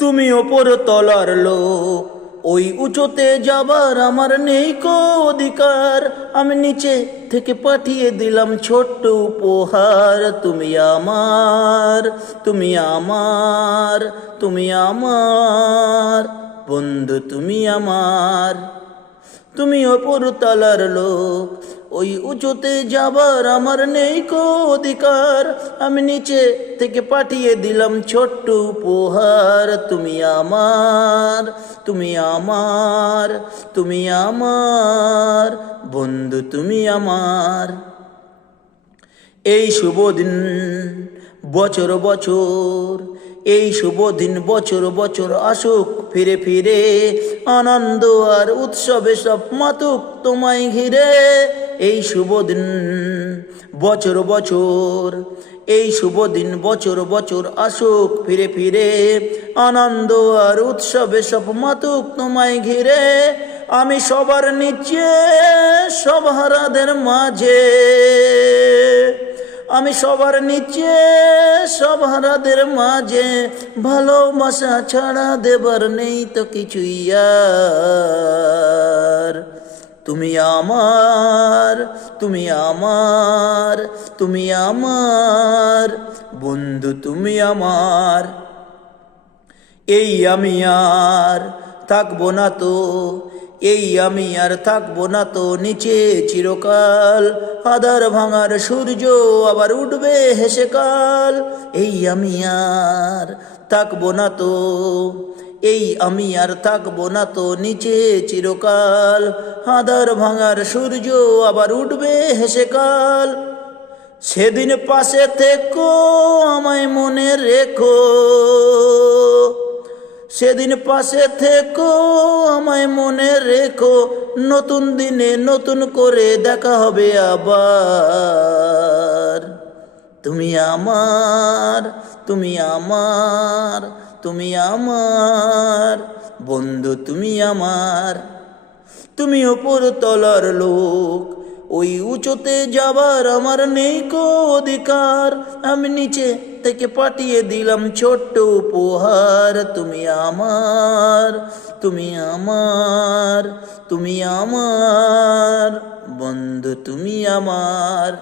তুমি ওপর তলার লোক, ওই উঁচুতে যাবার আমার নেই কো অধিকার। আমি নিচে থেকে পাঠিয়ে দিলাম ছোট্ট উপহার। তুমি আমার, তুমি আমার, তুমি আমার বন্ধু, তুমি আমার। তুমি ওপর তলার লোক, ওই উঁচুতে যাবার আমার নেই কো অধিকার। আমি নিচে থেকে পাঠিয়ে দিলাম ছোট্ট উপহার। তুমি আমার, তুমি আমার, তুমি আমার বন্ধু, তুমি আমার। এই শুভ দিন বছর বছর, এই শুভ দিন বছর বছর আসুক ফিরে ফিরে। আনন্দ আর উৎসবে সব মাতুক তোমায় ঘিরে। এই শুভ দিন বছর বছর, এই শুভ দিন বছর বছর আসুক ফিরে ফিরে। আনন্দ আর উৎসবে সব মাতুক তোমায় ঘিরে। আমি সবার নিচে, সব হারাদের মাঝে। আমি সবার নিচে, সব হারাদের মাঝে। ভালোবাসা ছাড়া দেবার নেই তো কিছুই আর। তুমি আমার, তুমি আমার, তুমি আমার বন্ধু, তুমি আমার। এই আমি আর থাকবো না তো, এই আমি আর থাকবো না তো নিচে চিরকাল। আধার ভাঙার সূর্য আবার উঠবে হেসে কাল। এই আমি আর থাকবো না তো, এই আমি আর থাকবো না তো নিচে চিরকাল। আধার ভাঙার সূর্য আবার উঠবে হেসে কাল। সেদিন পাশে থেকো, আমায় মনে রেখো। সেদিন পাশে থেকো, আমায় মনে রেখো। নতুন দিনে নতুন করে দেখা হবে আবার। তুমি আমার, তুমি আমার, তুমি আমার বন্ধু, তুমি আমার। তুমি ওপর তলার লোক, ওই উঁচুতে যাবার আমার নেই কো অধিকার। আমি নিচে থেকে পাঠিয়ে দিলাম ছোট্ট উপহার। তুমি আমার, তুমি আমার, তুমি আমার বন্ধু, তুমি আমার।